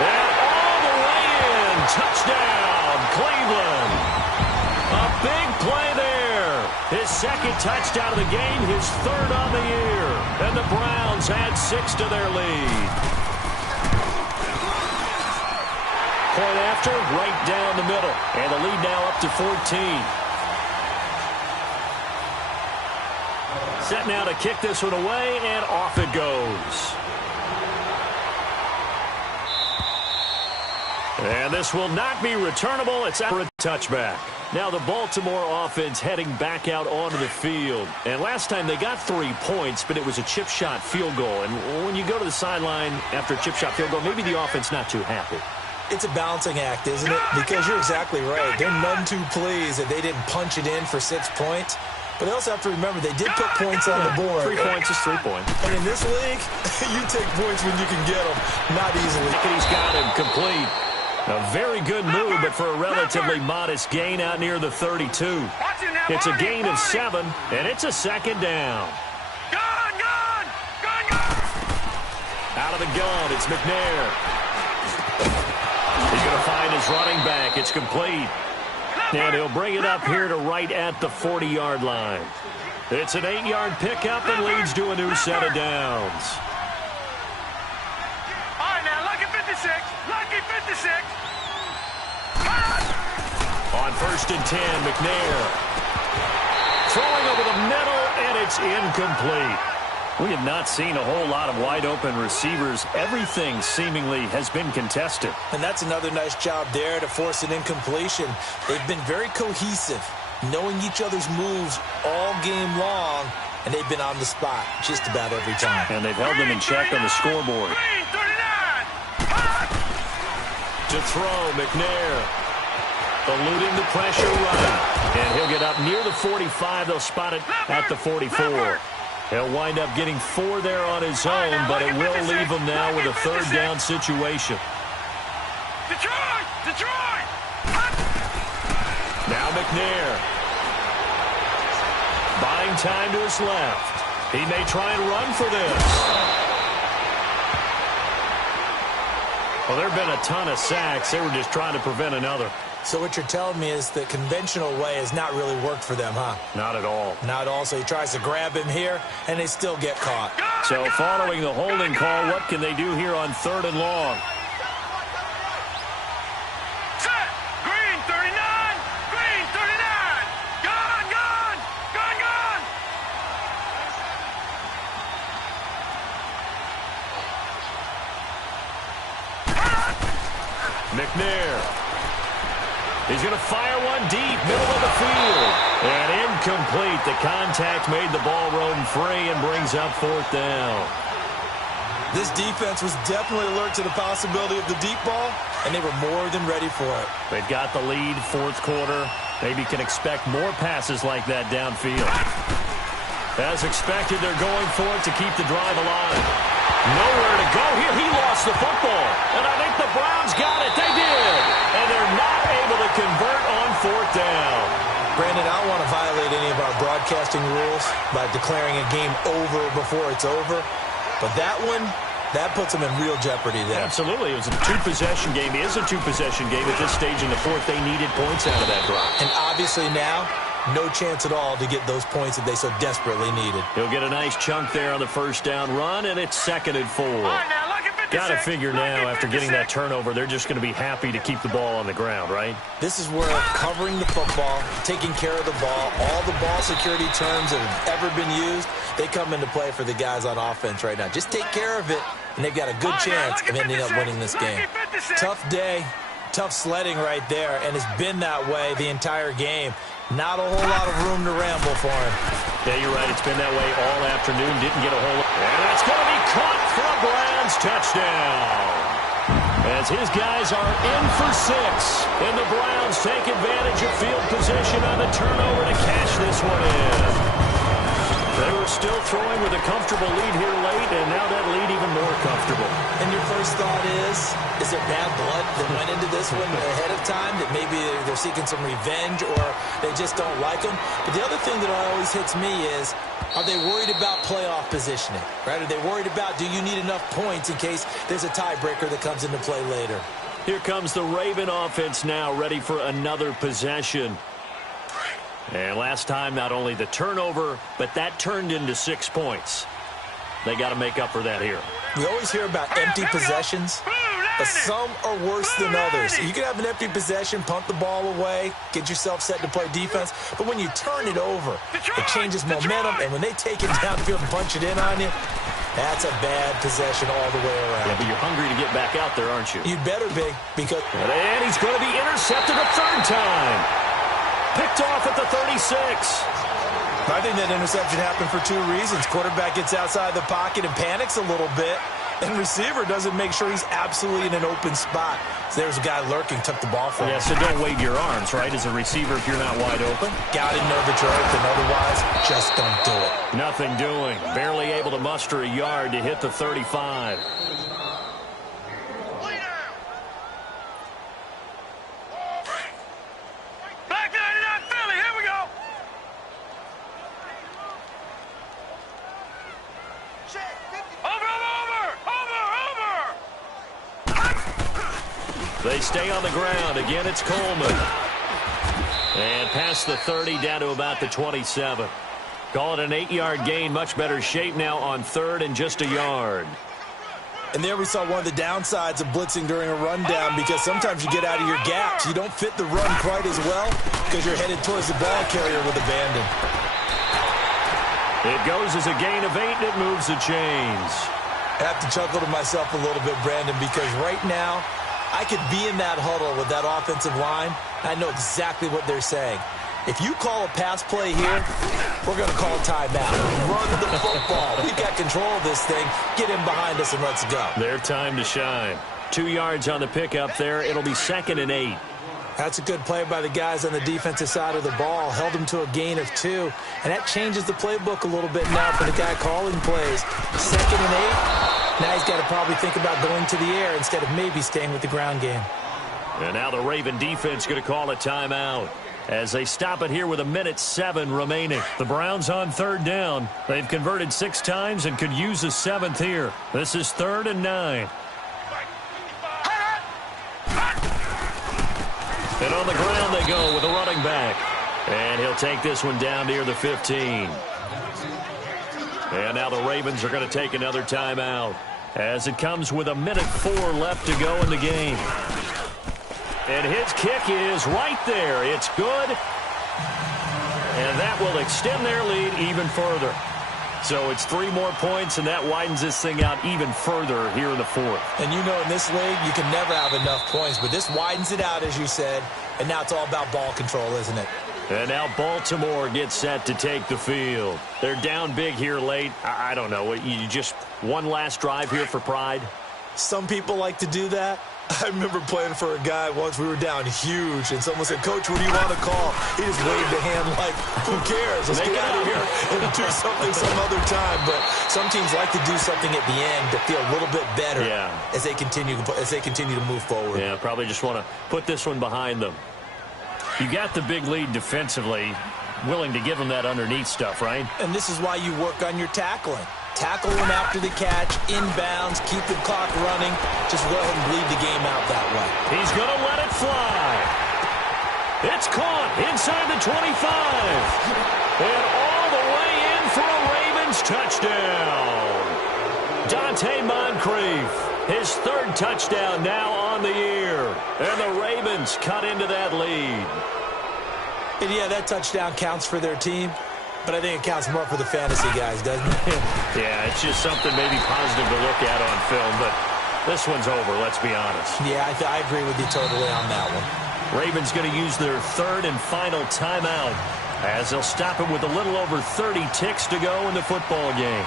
And all the way in. Touchdown, Cleveland. A big play there. His 2nd touchdown of the game, his 3rd on the year. And the Browns add 6 to their lead. Point after, right down the middle. And the lead now up to 14. Set now to kick this one away, and off it goes. And this will not be returnable. It's out for a touchback. Now the Baltimore offense heading back out onto the field. And last time they got 3 points, but it was a chip shot field goal. And when you go to the sideline after a chip shot field goal, maybe the offense not too happy. It's a balancing act, isn't it? Because you're exactly right. They're none too pleased that they didn't punch it in for 6 points. But they also have to remember they did put points on the board. 3 points is 3 points. And in this league, you take points when you can get them, not easily. He's got him complete. A very good move, but for a relatively modest gain out near the 32. It's a gain of 7, and it's a second down. Out of the gun, it's McNair. He's going to find his running back. It's complete. And he'll bring it up here to right at the 40-yard line. It's an 8-yard pickup and leads to a new set of downs. All right, now, lucky 56. Lucky 56. On 1st and 10, McNair. Throwing over the middle, and it's incomplete. We have not seen a whole lot of wide-open receivers. Everything seemingly has been contested. And that's another nice job there to force an incompletion. They've been very cohesive, knowing each other's moves all game long, and they've been on the spot just about every time. And they've held them in check on the scoreboard. To throw, McNair. Eluding the pressure right. And he'll get up near the 45. They'll spot it at the 44. He'll wind up getting 4 there on his own, but it will leave him now with a 3rd down situation. Detroit! Now McNair. Buying time to his left. He may try and run for this. Well, there have been a ton of sacks. They were just trying to prevent another. So what you're telling me is the conventional way has not really worked for them, huh? Not at all. Not at all. So he tries to grab him here, and they still get caught. So following the holding call, what can they do here on 3rd and long? Set! Green 39! Green 39! Gone! McNair. He's going to fire one deep, middle of the field. And incomplete. The contact made the ball roam free and brings up 4th down. This defense was definitely alert to the possibility of the deep ball, and they were more than ready for it. They've got the lead, 4th quarter. Maybe can expect more passes like that downfield. As expected, they're going for it to keep the drive alive. Nowhere to go here. He lost the football. And I think the Browns got it. They did. And they're not able to convert on 4th down. Brandon, I don't want to violate any of our broadcasting rules by declaring a game over before it's over. But that one, that puts them in real jeopardy there. Absolutely. It was a 2-possession game. It is a 2-possession game at this stage in the 4th. They needed points out of that drive. And obviously now, no chance at all to get those points that they so desperately needed. He'll get a nice chunk there on the 1st down run, and it's 2nd and 4. Got to figure now, after getting that turnover, they're just going to be happy to keep the ball on the ground, right? This is where covering the football, taking care of the ball, all the ball security terms that have ever been used, they come into play for the guys on offense right now. Just take care of it, and they've got a good chance of ending up winning this game. Tough day, tough sledding right there, and it's been that way the entire game. Not a whole lot of room to ramble for him. Yeah, you're right. It's been that way all afternoon. Didn't get a whole lot. And it's going to be caught for a Browns touchdown. As his guys are in for 6. And the Browns take advantage of field position on the turnover to cash this one in. They were still throwing with a comfortable lead here late, and now that lead even more comfortable. And your first thought is there bad blood that went into this one ahead of time, that maybe they're seeking some revenge or they just don't like them? But the other thing that always hits me is, are they worried about playoff positioning, right? Are they worried about, do you need enough points in case there's a tiebreaker that comes into play later? Here comes the Raven offense now, ready for another possession. And last time, not only the turnover, but that turned into 6 points. They got to make up for that here. We always hear about empty possessions, but some are worse than others. You can have an empty possession, punt the ball away, get yourself set to play defense, but when you turn it over, it changes momentum, and when they take it downfield and punch it in on you, That's a bad possession all the way around. Yeah, but you're hungry to get back out there, aren't you? You'd better be, because... And he's going to be intercepted a third time. Picked off at the 36. I think that interception happened for two reasons. Quarterback gets outside the pocket and panics a little bit, and receiver doesn't make sure he's absolutely in an open spot. So there's a guy lurking, took the ball from him. Yeah, so don't wave your arms, right, as a receiver if you're not wide open. Got to know that you're open. Otherwise, just don't do it. Nothing doing. Barely able to muster a yard to hit the 35. Back 99 Philly, here we go. Over. They stay on the ground. Again, it's Coleman. And past the 30, down to about the 27. Call it an 8-yard gain. Much better shape now on third and just a yard. And there we saw one of the downsides of blitzing during a rundown, because sometimes you get out of your gaps. You don't fit the run quite as well because you're headed towards the ball carrier with abandon. It goes as a gain of 8, and it moves the chains. I have to chuckle to myself a little bit, Brandon, because right now I could be in that huddle with that offensive line. I know exactly what they're saying. If you call a pass play here, we're going to call a timeout. Run the football. We've got control of this thing. Get in behind us and let's go. Their time to shine. 2 yards on the pickup there. It'll be 2nd and 8. That's a good play by the guys on the defensive side of the ball. Held them to a gain of 2. And that changes the playbook a little bit now for the guy calling plays. 2nd and 8. Now he's got to probably think about going to the air instead of maybe staying with the ground game. And now the Raven defense going to call a timeout as they stop it here with 1:07 remaining. The Browns on 3rd down. They've converted 6 times and could use a 7th here. This is 3rd and 9. And on the ground they go with a running back. And he'll take this one down near the 15. And now the Ravens are going to take another timeout as it comes with 1:04 left to go in the game. And his kick is right there. It's good. And that will extend their lead even further. So it's 3 more points, and that widens this thing out even further here in the 4th. And you know, in this league, you can never have enough points, but this widens it out, as you said, and now it's all about ball control, isn't it? And now Baltimore gets set to take the field. They're down big here late. I don't know. You just one last drive here for pride? Some people like to do that. I remember playing for a guy once. We were down huge, and someone said, "Coach, what do you want to call?" He just waved a hand like, who cares? Let's get out of here and do something some other time. But some teams like to do something at the end to feel a little bit better as they continue to move forward. Yeah, probably just want to put this one behind them. You got the big lead defensively, willing to give them that underneath stuff, right? And this is why you work on your tackling. Tackle them after the catch, inbounds, keep the clock running. Just go ahead and bleed the game out that way. He's going to let it fly. It's caught inside the 25. And all the way in for a Ravens touchdown. Dante Moncrief, his 3rd touchdown now on the year. And the Ravens cut into that lead. And yeah, that touchdown counts for their team. But I think it counts more for the fantasy guys, doesn't it? Yeah, it's just something maybe positive to look at on film, but this one's over, let's be honest. Yeah, I agree with you totally on that one. Ravens going to use their 3rd and final timeout as they'll stop it with a little over 30 ticks to go in the football game.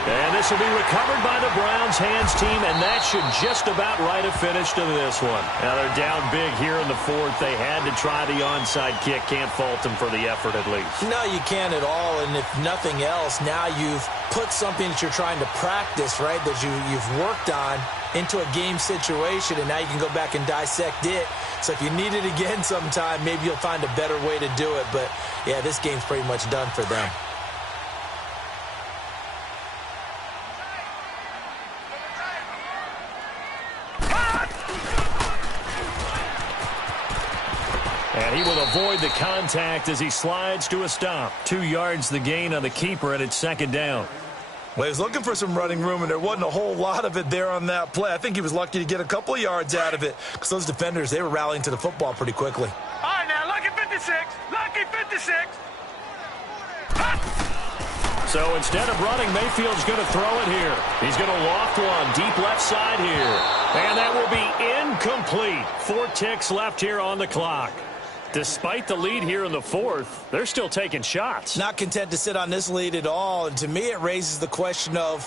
And this will be recovered by the Browns hands team, and that should just about write a finish to this one. Now they're down big here in the 4th. They had to try the onside kick. Can't fault them for the effort at least. No, you can't at all, and if nothing else, now you've put something that you're trying to practice, right, that you've worked on into a game situation, and now you can go back and dissect it. So if you need it again sometime, maybe you'll find a better way to do it. But, yeah, this game's pretty much done for them. And he will avoid the contact as he slides to a stop. 2 yards the gain on the keeper, and it's 2nd down. Well, he was looking for some running room, and there wasn't a whole lot of it there on that play. I think he was lucky to get a couple of yards out of it because those defenders, they were rallying to the football pretty quickly. All right, now, lucky 56. Lucky 56. So instead of running, Mayfield's going to throw it here. He's going to loft one deep left side here. And that will be incomplete. 4 ticks left here on the clock. Despite the lead here in the fourth, they're still taking shots. Not content to sit on this lead at all. And to me, it raises the question of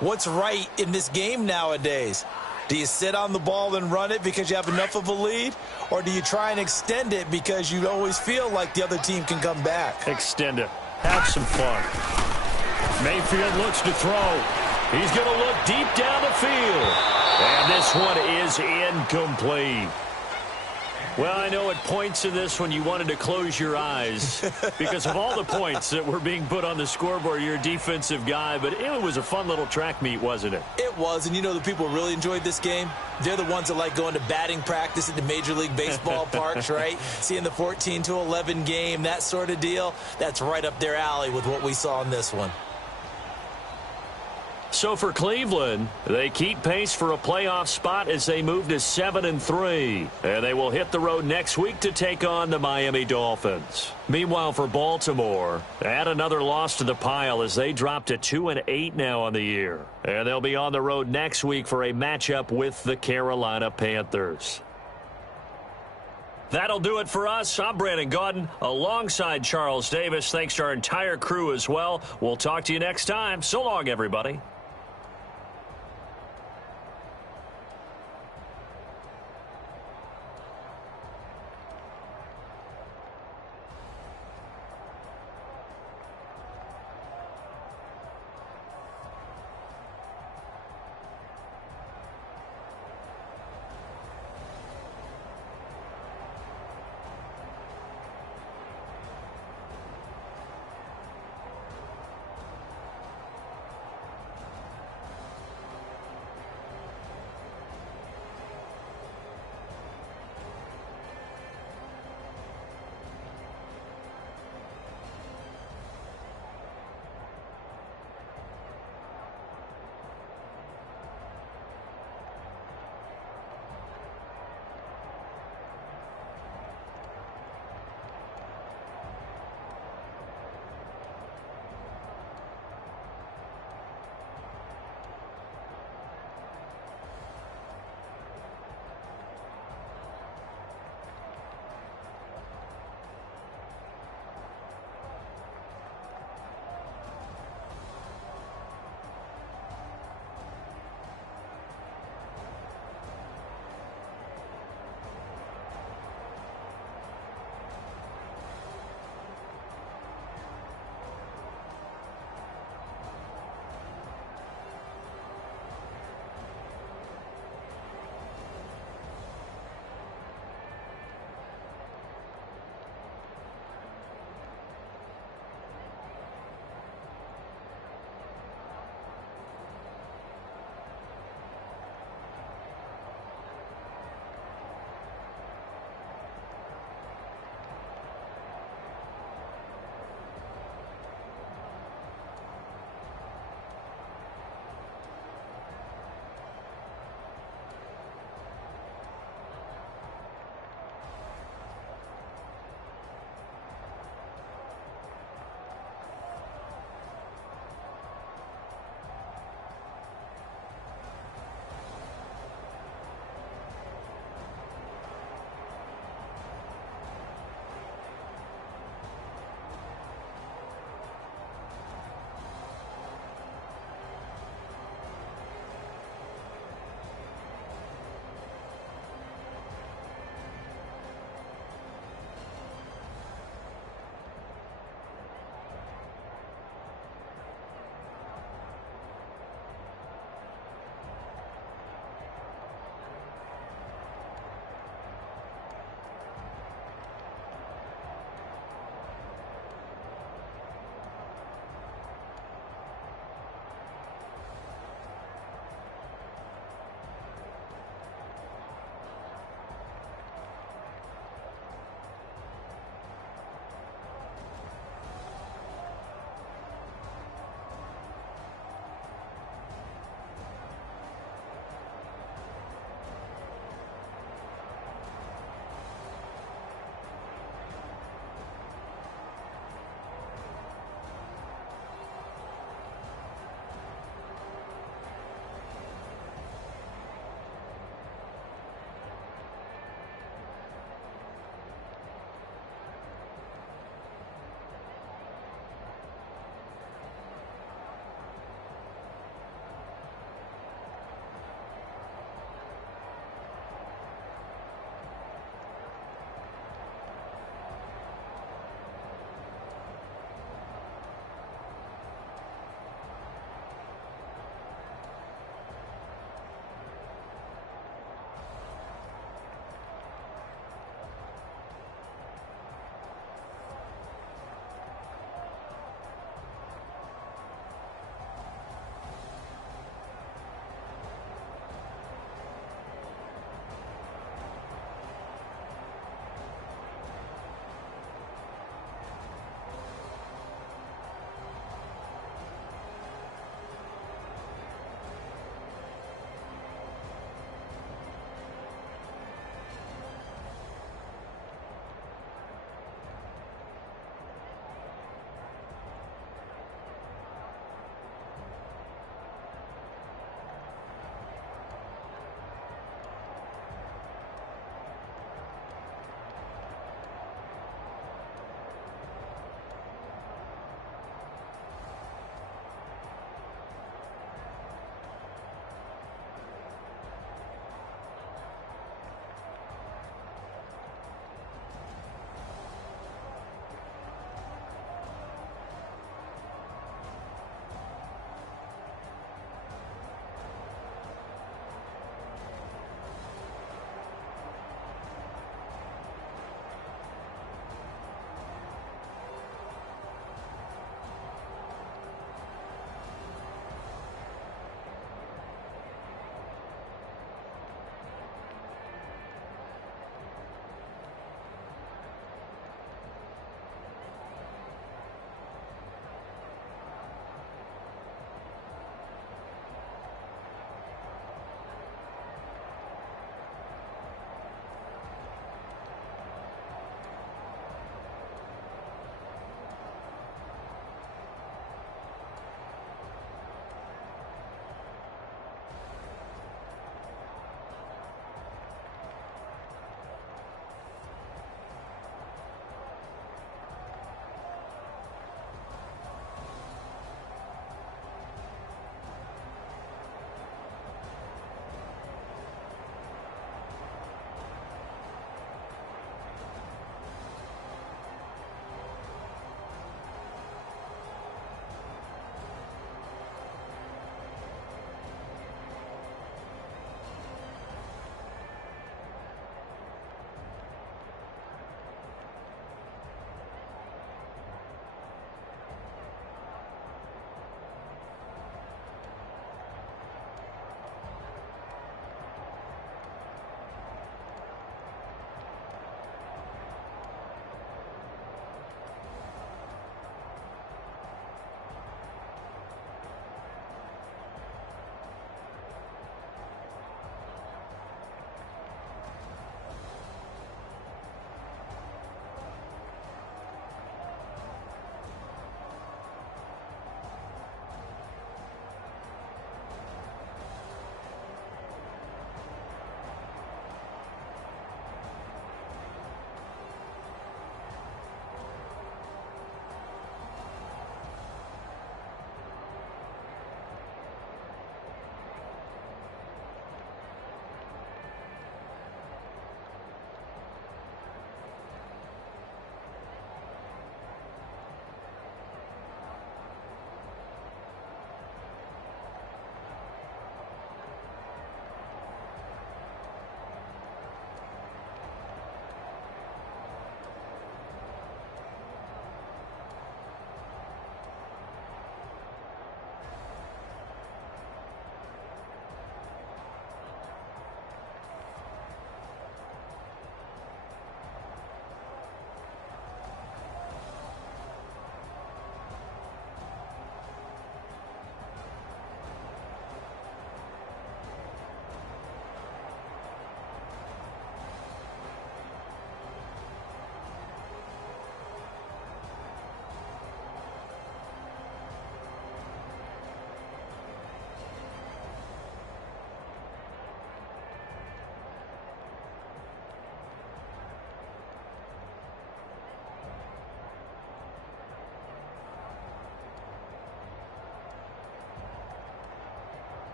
what's right in this game nowadays. Do you sit on the ball and run it because you have enough of a lead? Or do you try and extend it because you always feel like the other team can come back? Extend it. Have some fun. Mayfield looks to throw. He's going to look deep down the field. And this one is incomplete. Well, I know at points in this one you wanted to close your eyes because of all the points that were being put on the scoreboard. You're a defensive guy, but it was a fun little track meet, wasn't it? It was, and you know the people who really enjoyed this game? They're the ones that like going to batting practice at the Major League Baseball parks, right? Seeing the 14-11 game, that sort of deal. That's right up their alley with what we saw in this one. So for Cleveland, they keep pace for a playoff spot as they move to 7-3. And they will hit the road next week to take on the Miami Dolphins. Meanwhile, for Baltimore, add another loss to the pile as they drop to 2-8 now on the year. And they'll be on the road next week for a matchup with the Carolina Panthers. That'll do it for us. I'm Brandon Gaudin alongside Charles Davis. Thanks to our entire crew as well. We'll talk to you next time. So long, everybody.